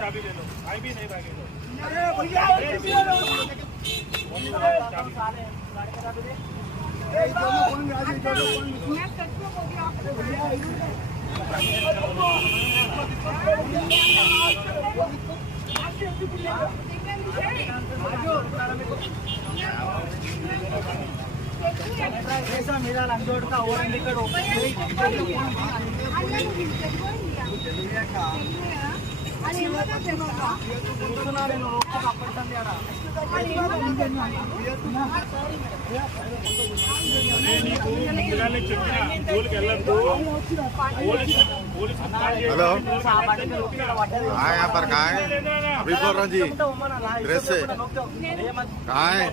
चाबी ले लो, आई भी नहीं भागे लो। अरे भैया ऐसा मेरा लंगोट का और निकल हेलो हाँ यहाँ पर कहाँ है अभी बोल रहा जी ड्रेस से कहाँ है।